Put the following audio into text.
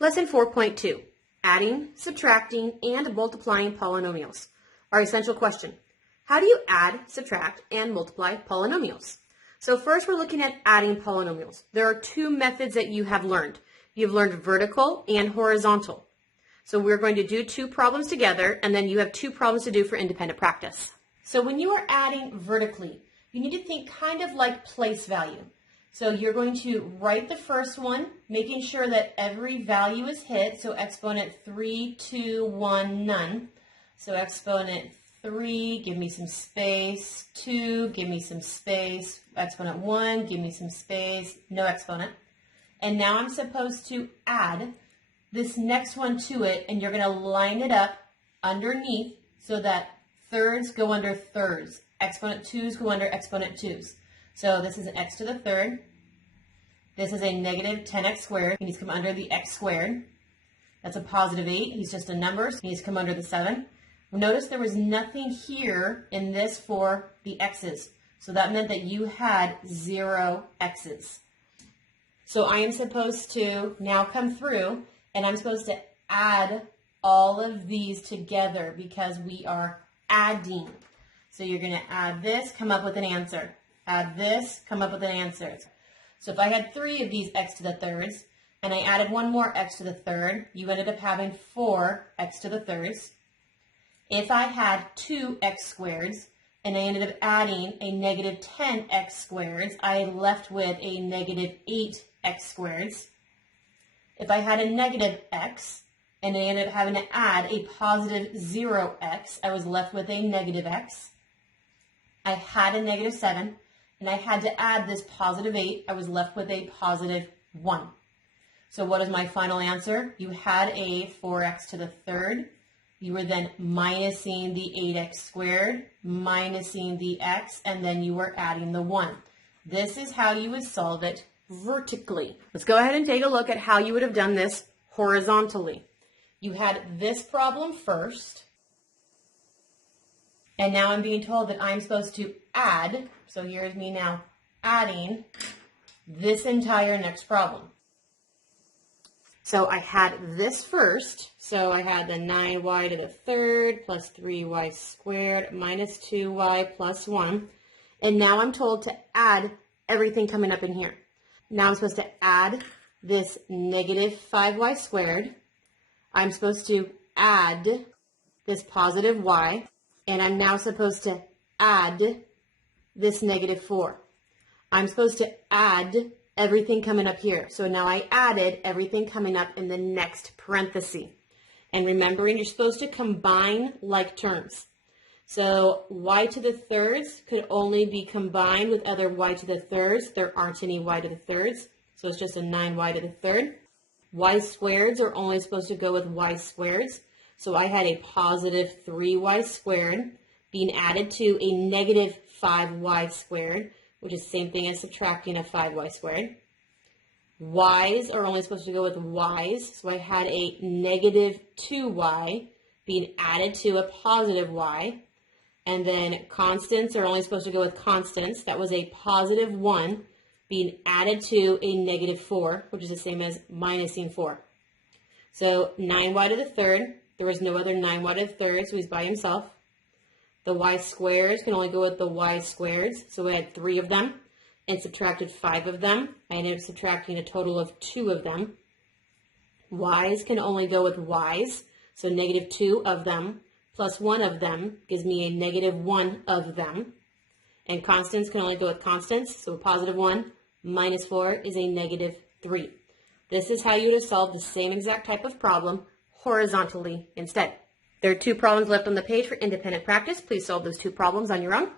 Lesson 4.2, adding, subtracting, and multiplying polynomials. Our essential question, how do you add, subtract, and multiply polynomials? So first we're looking at adding polynomials. There are two methods that you have learned. You've learned vertical and horizontal. So we're going to do two problems together, and then you have two problems to do for independent practice. So when you are adding vertically, you need to think kind of like place value. So you're going to write the first one, making sure that every value is hit. So exponent 3, 2, 1, none. So exponent 3, give me some space. 2, give me some space. Exponent 1, give me some space. No exponent. And now I'm supposed to add this next one to it, and you're going to line it up underneath so that thirds go under thirds. Exponent 2's go under exponent 2's. So this is an x to the third. This is a negative 10x squared. He needs to come under the x squared. That's a positive 8. He's just a number, so he needs to come under the 7. Notice there was nothing here in this for the x's. So that meant that you had 0 x's. So I am supposed to now come through, and I'm supposed to add all of these together because we are adding. So you're going to add this, come up with an answer. Add this, come up with an answer. So if I had 3 of these x to the thirds, and I added one more x to the third, you ended up having 4 x to the thirds. If I had 2 x squareds, and I ended up adding a negative 10 x squareds, I left with a negative 8 x squareds. If I had a negative x, and I ended up having to add a positive 0x, I was left with a negative x. I had a negative 7, and I had to add this positive 8. I was left with a positive 1. So what is my final answer? You had a 4x to the third. You were then minusing the 8x squared, minusing the x, and then you were adding the 1. This is how you would solve it vertically. Let's go ahead and take a look at how you would have done this horizontally. You had this problem first, and now I'm being told that I'm supposed to add, so here's me now adding this entire next problem. So I had this first, so I had the 9y to the third plus 3y squared minus 2y plus 1, and now I'm told to add everything coming up in here. Now I'm supposed to add this negative 5y squared. I'm supposed to add this positive y, and I'm now supposed to add this negative 4. I'm supposed to add everything coming up here. So now I added everything coming up in the next parenthesis. And remembering, you're supposed to combine like terms. So y to the thirds could only be combined with other y to the thirds. There aren't any y to the thirds, so it's just a 9y to the third. Y squareds are only supposed to go with y squareds. So I had a positive 3y squared being added to a negative 5y squared, which is the same thing as subtracting a 5y squared. Y's are only supposed to go with y's, so I had a negative 2y being added to a positive y. And then constants are only supposed to go with constants. That was a positive 1 being added to a negative 4, which is the same as minusing 4. So 9y to the third, there was no other 9y to the third, so he's by himself. The y squares can only go with the y squareds, so we had 3 of them and subtracted 5 of them. I ended up subtracting a total of 2 of them. Y's can only go with y's, so negative 2 of them plus 1 of them gives me a negative 1 of them. And constants can only go with constants, so a positive 1 minus 4 is a negative 3. This is how you would have solved the same exact type of problem horizontally instead. There are 2 problems left on the page for independent practice. Please solve those 2 problems on your own.